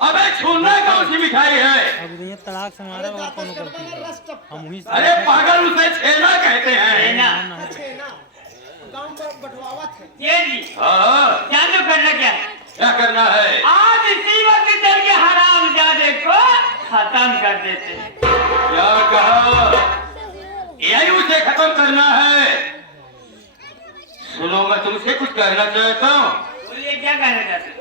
अबे छूना कौन सी मिठाई है? अब ये तड़ाक से मारा और कौन करती है? हम वहीं से अरे पागल, उसे छेना कहते हैं। गांव में बटवावा थे। ये जी हाँ, जानो करना क्या? क्या करना है? आज इसी वक्त चल के हरामजादे को खत्म कर देते। क्या कहा? यही उसे खत्म करना है। सुनो, मैं तुमसे कुछ कहना चाहता हूँ। बोलिए, क्या कहना चाहते?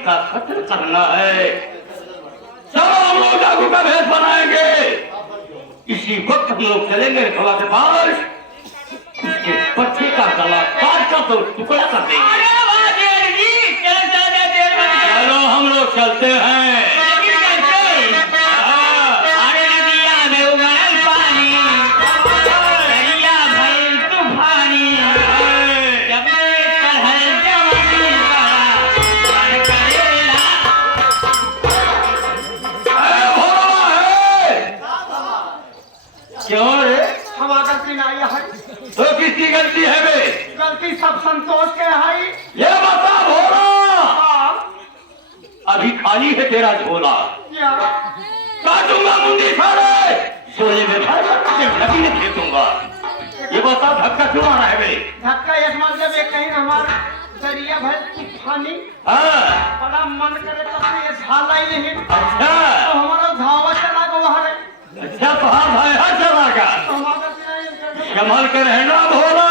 का कत्ल करना है। चलो हम लोग डाकू का भेष बनाएंगे। इसी वक्त हम लोग चलेंगे खवा के पास, उसके बच्चे का गला काट कर तो टुकड़ा कर देंगे। चलो हम लोग चलते हैं। तो किसकी गलती है बे? गलती सब संतोष के है। ये बता भोला, अभी खाली है तेरा झोला? काटूंगा मुंडी सारे झोले में नदी में फेंकूंगा। ये बता धक्का क्यों आ रहा है बे? धक्का एक मतलब एक कहीं हमारा दरिया भर तूफानी। हाँ, बड़ा मन करे तो ये झाला ही नहीं। अच्छा, तो हमारा धावा चला गया वहाँ। अच्छा, तुहार भाई हर चला का संभल कर रहना भोला।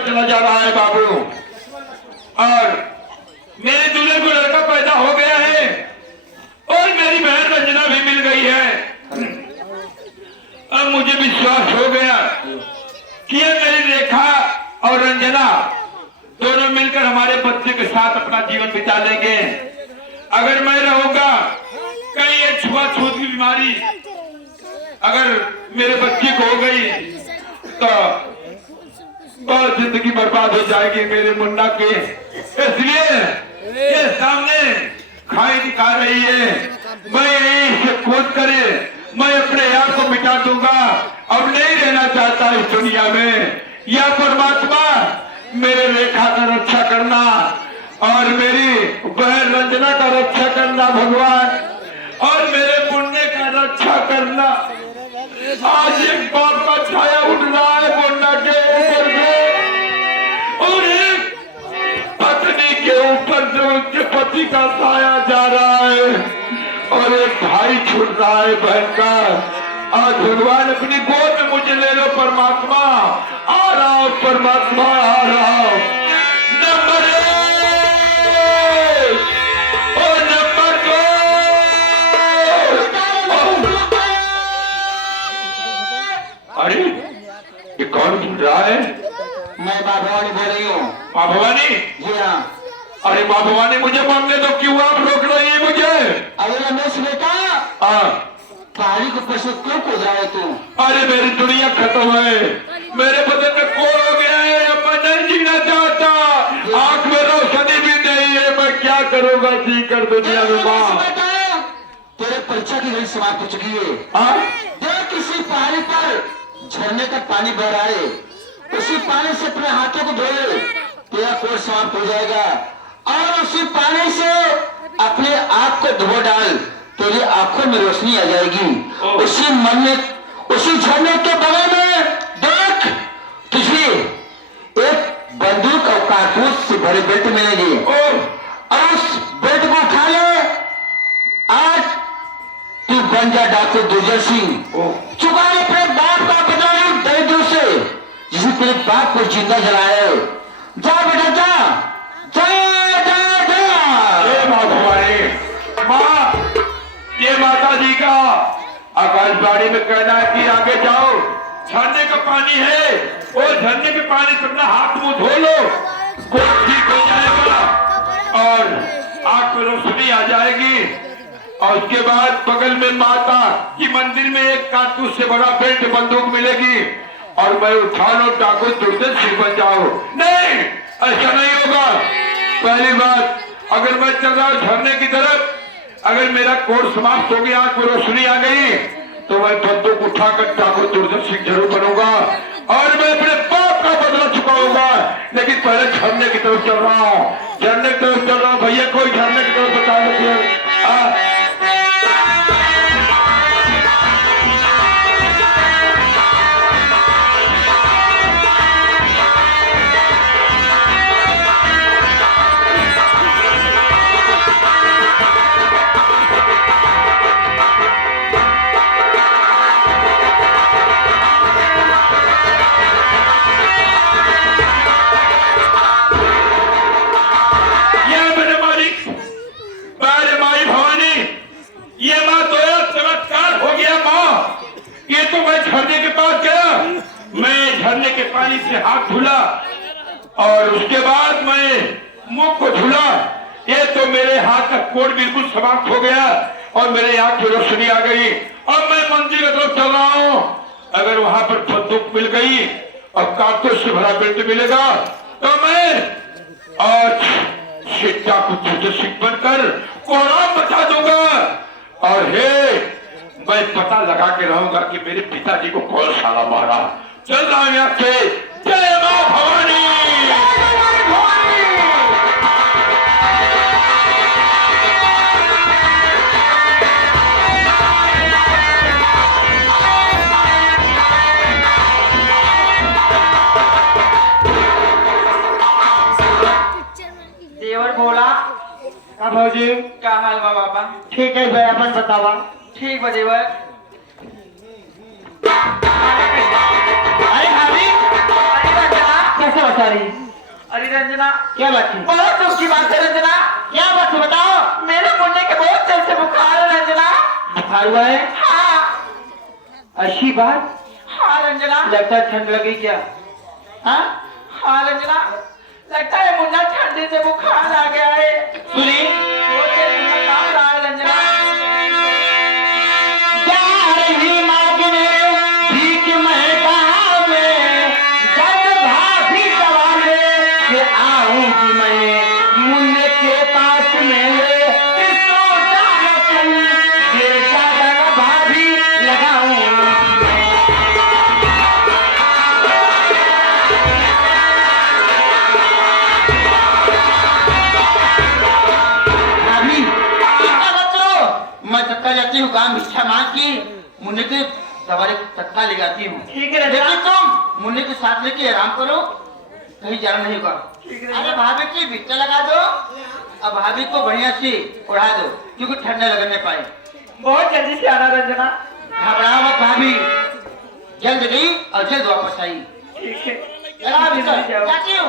चला जा रहा है बाबू, और मेरे दूल्हे को लड़का पैदा हो गया है और मेरी बहन रंजना भी मिल गई है। अब मुझे विश्वास हो गया कि ये मेरी रेखा और रंजना दोनों मिलकर हमारे बच्चे के साथ अपना जीवन बिता लेंगे। अगर मैं रहूंगा, कहीं ये छुआछूत की बीमारी अगर मेरे बच्चे को हो गई तो बहुत जिंदगी बर्बाद हो जाएगी मेरे मुन्ना की। इसलिए ये सामने खाई दिखा रही है, मैं यही से खोज करे मैं अपने आप को मिटा दूंगा। अब नहीं रहना चाहता इस दुनिया में। या परमात्मा मेरे रेखा का रक्षा करना और मेरी बहन रंजना का रक्षा करना भगवान, और मेरे पुण्य का रक्षा करना। आज एक बाप का छाया उठ रहा है मुन्ना के ऊपर से, और एक पत्नी के ऊपर से उसके पति का छाया जा रहा है, और एक भाई छूट रहा है बहन का। आज भगवान अपनी गोद में मुझे ले लो परमात्मा। आ रहा हूं परमात्मा, आ रहा हूं। नंबर 1 और नंबर 2। अरे ये कौन बोल रहा है? मैं माँ भवानी बोल रही हूँ। माँ भवानी? जी हाँ। अरे माँ भवानी मुझे मांगने दो, क्यों आप रोक रही है मुझे? अरे रमेश बेटा, हाँ। पहाड़ी को पैसे क्यों कूद रहा है तू? अरे मेरी दुनिया खत्म है, मेरे बदन में कोड़ हो गया है, अब मैं नहीं जीना चाहता। आंख में रोशनी भी नहीं है, मैं क्या करूंगा जी कर दुनिया में। माँ तेरे परीक्षा की घड़ी समाप्त हो चुकी है। हाँ? देख किसी पहाड़ी पर झरने का पानी बह रहा है, उसी पानी से अपने हाथों को धो ले, तेरा कोर्स समाप्त हो जाएगा। और उसी पानी से अपने आप को धो डाल, तेरी आंखों में रोशनी आ जाएगी। उसी मन में, उसी झरने के बगल में देख तुझे एक बंदूक और कारतूस से भरे बेल्ट मिलेगी, और उस बेल्ट को उठा ले। आज तू बन जा डाकू दुर्जय सिंह, चुका अपने बाप का बदला दरिद्र से, जिसे तेरे बाप को जिंदा जलाया। जा बेटा जा, जा जा जा। माँ भवानी, माँ ये माता जी का आकाशवाणी में कहना है कि आगे जाओ, झरने का पानी है, वो झरने के पानी से अपना हाथ मुंह धो लो, कोई ठीक हो जाएगा और आंख में रोशनी आ जाएगी। और उसके बाद बगल में माता की मंदिर में एक कारतूस से बड़ा बेल्ट बंदूक मिलेगी, और मैं उठा लो डाकू दुर्जय सिंह बन जाओ। नहीं, ऐसा नहीं होगा। पहली बात, अगर मैं चल रहा हूं झरने की तरफ, अगर मेरा कोर्स समाप्त हो गया, आंख में रोशनी आ गई, तो मैं बंदूक उठाकर ठाकुर दुर्जय सिंह जरूर बनूंगा, और मैं अपने बाप का बदला चुकाऊंगा। लेकिन पहले झरने की तरफ चल रहा हूँ, झरने की तरफ चल रहा हूँ। भैया कोई झरने की तरफ बता दीजिए। झरने के पानी से हाथ धुला और उसके बाद मैं मुंह को धुला। ये तो मेरे हाथ का कोड बिल्कुल समाप्त हो गया और मेरे आंख में रोशनी आ गई। अब मैं मंदिर की तरफ चल रहा हूँ। अगर वहां पर बंदूक मिल गई और कारतूस से भरा बेल्ट मिलेगा तो मैं आज शिक्षा को तुझे सिख बनकर कोहराम बचा दूंगा। और हे, मैं पता लगा के रहूंगा कि मेरे पिताजी को कौन साला मारा। चल रहा हूं यहाँ से। जय मां भवानी। देवर बोला का भौजी का हाल बा बाबा? ठीक है भाई, अपन बतावा। ठीक बा देवर। अरे भाभी अरे रंजना, कैसे बता रही? अरे रंजना, क्या बात है? बहुत दुख की बात है रंजना। क्या बात है बताओ। मेरे मुन्ने के बहुत तेज से बुखार है रंजना। बुखार हुआ है? हाँ अच्छी बात। हाँ रंजना। लगता है ठंड लगी क्या? हाँ हाँ रंजना, लगता है मुन्ना ठंडी से बुखार आ गया है। सुनी, बहुत तेज मुन्ना कांप रहा है रंजना। जा रही मांगने भीख महका में, सवारी तत्काल ले जाती हूँ। ठीक है लेकिन राजा। तुम मुन्नी के साथ लेके आराम करो, कहीं जाना नहीं होगा। ठीक है अरे भाभी की बिस्तर लगा दो, अब भाभी को बढ़िया से उड़ा दो, क्योंकि ठंडा लगने पाए। बहुत जल्दी से आना रंजना। घबराओ मत भाभी, जल्द गई और जल्द वापस आई। ठीक है। चला भीतर, जाओ। जाती हूँ।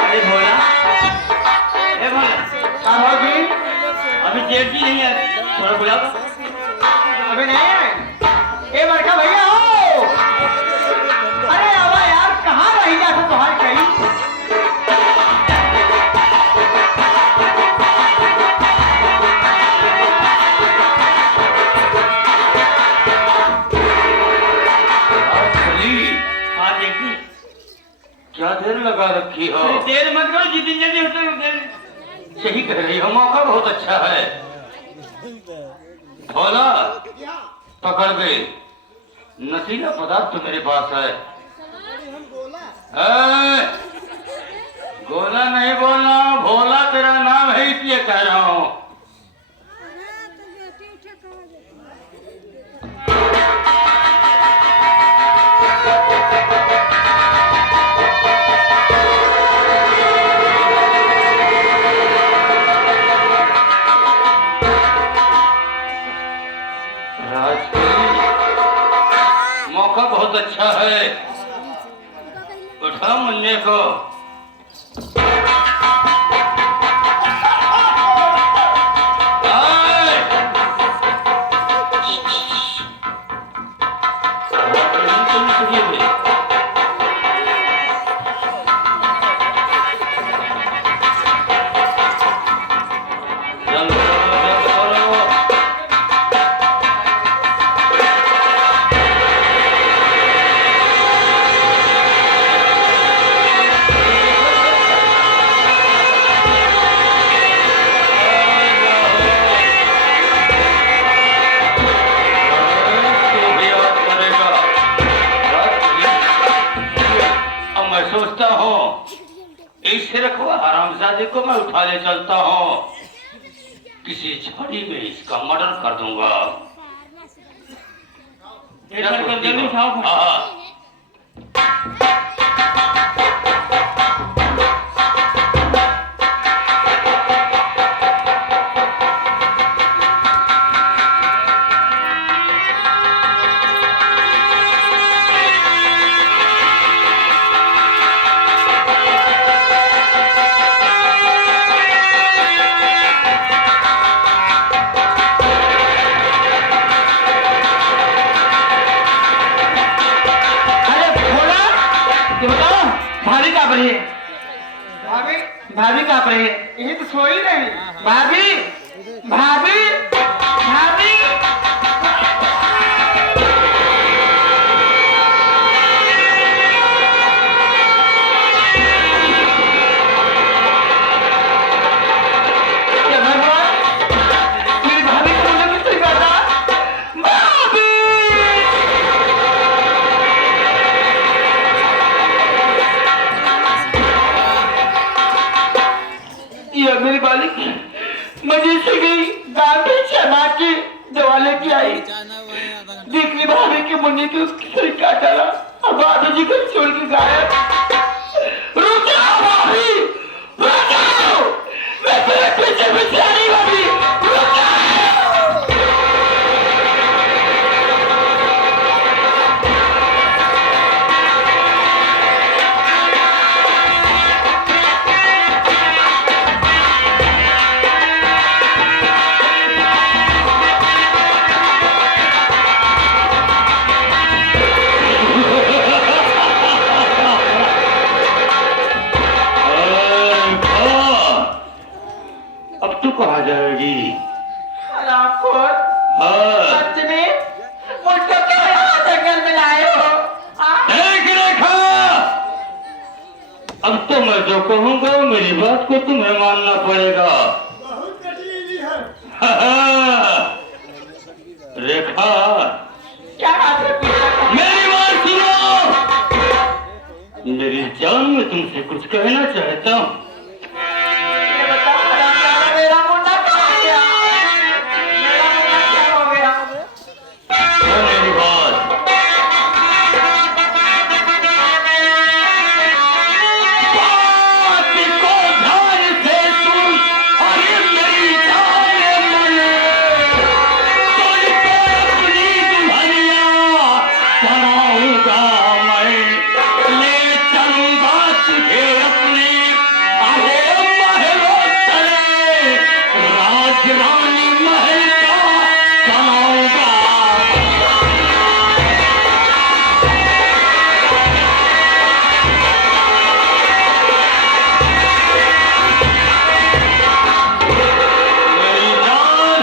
अरे भोला, ए भोला, हाँ भाभी, अभी जेठ जी नहीं आए, थोड़ा बुलाओ। अभी नहीं आए। ए बड़का भैया हो, अरे आवा यार, कहाँ रही जाता तुम्हारी कहीं? हाँ जेठ जी। क्या देर लगा रखी हो? अरे देर मत करो, जितनी जल्दी होते हो सही कह रही हो, मौका बहुत अच्छा है। भोला पकड़ दे, नशीला पदार्थ तो मेरे पास है। ए, गोला नहीं बोलना, भोला तेरा नाम है इसलिए कह रहा हूँ। मौका बहुत अच्छा है, उठा मुन्ने को। आए! तुम सुनिए भी। चलो, चलो। सोचता हूँ इस रखवा हरामजादे को मैं उठा ले चलता हूँ, किसी झाड़ी में इसका मर्डर कर दूंगा। क्या सोचती जल्दी हो? उठाओ। हाँ। भाभी काँप रही है। भाभी, भाभी काँप रही है। ये तो सोई नहीं। भाभी, भाभी, भाभी। ये भगवान, मेरी भाभी को मुझे किसने कहता? भाभी! ये मेरी बालिक मजे से गई, दान पे क्षमा की दवा लेके आई, दूसरी भाभी की मुन्नी की उसकी सिर काट डाला, अब भाभी जी को छोड़ के गायब। रुक जाओ भाभी, रुक जाओ, मैं तेरे पीछे पीछे आ रही भाभी, रुक जाओ। कहा जाएगी। हरामखोर, हाँ। सच में मुझको क्यों यहाँ जंगल में लाए हो? एक रेखा, अब तो मैं जो कहूँगा मेरी बात को तुम्हें मानना पड़ेगा। बहुत कठिन है। रेखा, क्या बात है पीछा? मेरी बात सुनो। मेरी जान, मैं तुमसे कुछ कहना चाहता हूँ। ये बता हरामजादा, मेरा मुंडा कहाँ गया? मेरा मुंडा क्या हो गया? सुन मेरी बात। बात को ध्यान से सुन, अरे मेरी जान मन, तुझको अपनी दुल्हनिया बनाऊंगा मैं, ले चलूंगा तुझे अपने अरे महलों तले, राज रानी महल का बनाऊंगा। मेरी जान,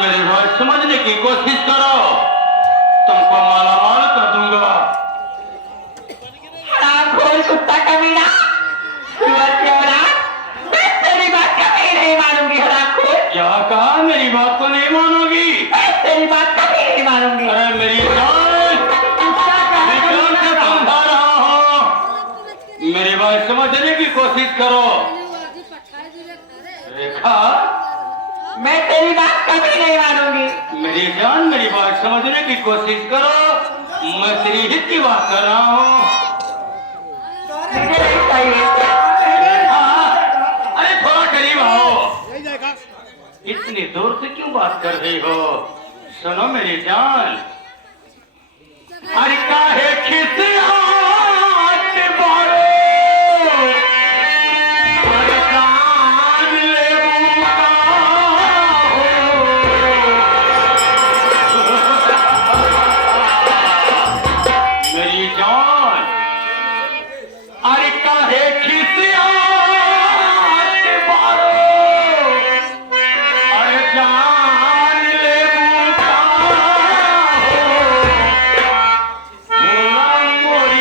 मेरी बात समझने की कोशिश करो, तुमको मालामाल कर दूंगा। हरामखोर कुत्ता कमीना, सुअर की औलाद, मैं तेरी बात कभी नहीं मानूंगी। हरामखोर, क्या कहा? मेरी बात को नहीं मानोगी? मैं तेरी बात कभी नहीं मानूंगी। अरे मेरी जान, गुस्सा कर मैं जान से समझा रहा हूँ, मेरी बात समझने की कोशिश करो। रेखा, मैं तेरी बात कभी नहीं मानूंगी। मेरी जान, मेरी बात समझने की कोशिश करो, मैं तेरी हित की बात कर रहा हूँ। मुझे नहीं चाहिए। अरे थोड़ा करीब आओ। नहीं जाएगा। इतनी दूर से क्यों बात कर रही हो? सुनो मेरी जान, अरे काहे खिसियात बारो, अरे जान लेबू का हो। मेरी जान, अरे काहे खिसियात बारो, अरे जान लेबू का हो। मोरा मोरी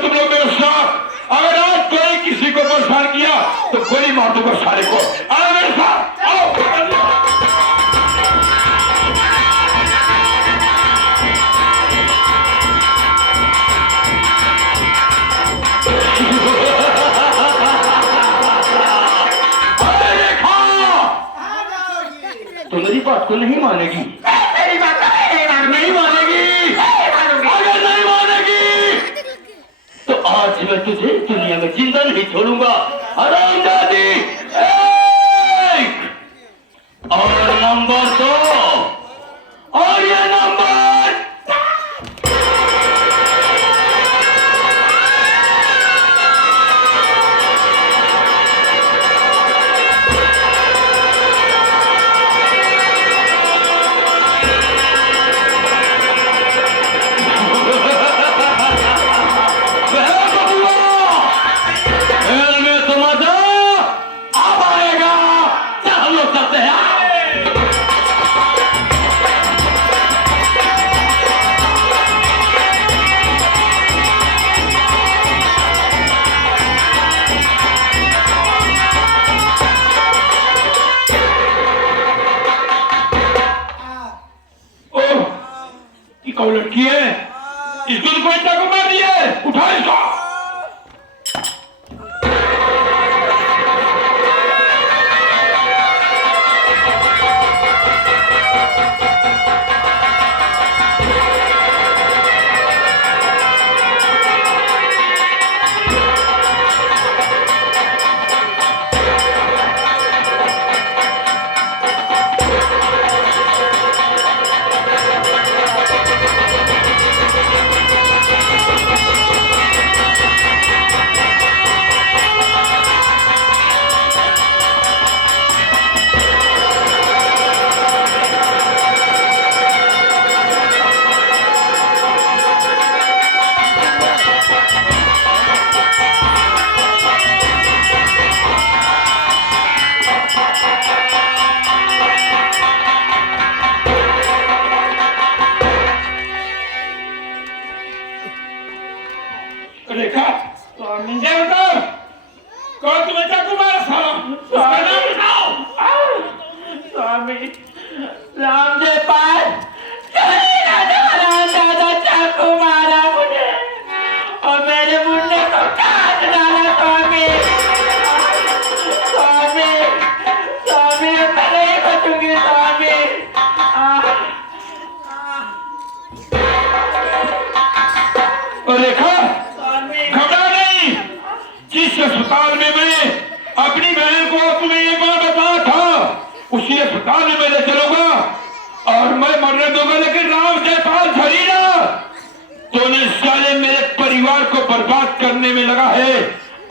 तुम लोग मेरे साथ। अगर आज कोई किसी को परेशान किया तो गोली मार दूंगा सारे को। आओ मेरे साथ, आओ। तो मेरी बात को नहीं मानेगी? मेरी बात नहीं मानेगी। अगर नहीं मानेगी तो आज मैं तुझे दुनिया में जिंदा नहीं छोड़ूंगा। हरामजादी। एक और नंबर 2 और ये नंबर कौन लड़की है? इसको तो कोई चाकू मार दिया है। उठा इसको। देखा देवता कौन तुम्हें चाकू मारा? स्वामी रामदेव पास दादा चाकू मारा मुझे और मेरे मुंडे को काट डाला। स्वामी स्वामी स्वामी मैं नहीं बचूंगी। स्वामी देखा घबरा नहीं। जिस अस्पताल में मैं अपनी बहन को तुम्हें एक बार बताया था उसी अस्पताल में मैं ले चलूंगा और मैं मरने दूंगा। लेकिन राम जयपाल झरीना तो ने साले मेरे परिवार को बर्बाद करने में लगा है।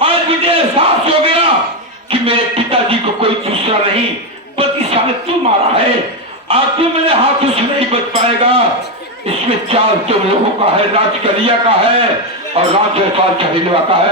आज मुझे एहसास हो गया कि मेरे पिताजी को कोई दूसरा नहीं बल्कि साले तू मारा है। आज तू मेरे हाथों से नहीं बच पाएगा। इसमें चाल तुम लोगों का है, राज कलिया का है और राज जयपाल झरीना का है।